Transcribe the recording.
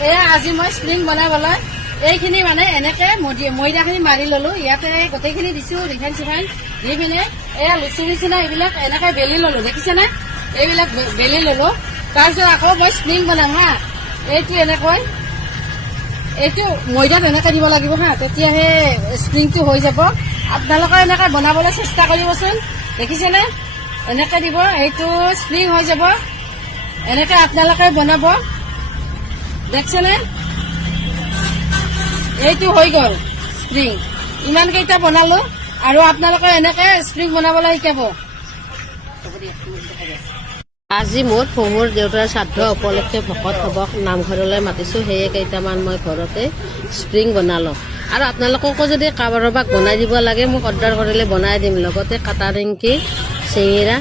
এয়া আজি মই স্প্ৰিং বনাবলৈ এইখিনি মানে এনেকে ময়দাখিনি মাৰি ললো ইয়াতে গোটেইখিনি দিছো ৰিফাইন চিফাইন দি পিনে এয়া লুচি নিচিনা এইবিলাক এনেকে বেলি ললো দেখিছেনে এইবিলাক বেলি ললো তাৰপিছত আকৌ মই স্প্ৰিং বনাম হা এইটো এনেকৈ এইটো ময়দাত এনেকে দিব লাগিব হা তেতিয়াহে স্প্ৰিংটো হৈ যাব আপোনালোকে এনেকে বনাবলৈ চেষ্টা কৰিবচোন দেখিছেনে এনেকে দিব এইটো স্প্ৰিং হৈ যাব এনেকে আপোনালোকে বনাব দেখছেনে এইটো হৈ গ'ল স্প্ৰিং ইমান কেইটা বনালো আৰু আপোনালোকে এনেকে স্প্ৰিং বনাবলৈ শিকাব আজি মোৰ শহুৰ দেউতাৰ শ্ৰাদ্ধ উপলক্ষে ভকত হবক নামঘৰলৈ মাতিছো সেয়ে কেইটামান মই ঘৰতে স্প্ৰিং বনালো আৰু আপোনালোককো যদি কাৰোবাক বনাই দিব লাগে মোক অৰ্ডাৰ কৰিলে বনাই দিম লগতে কাটা নিমকি চিঙিৰা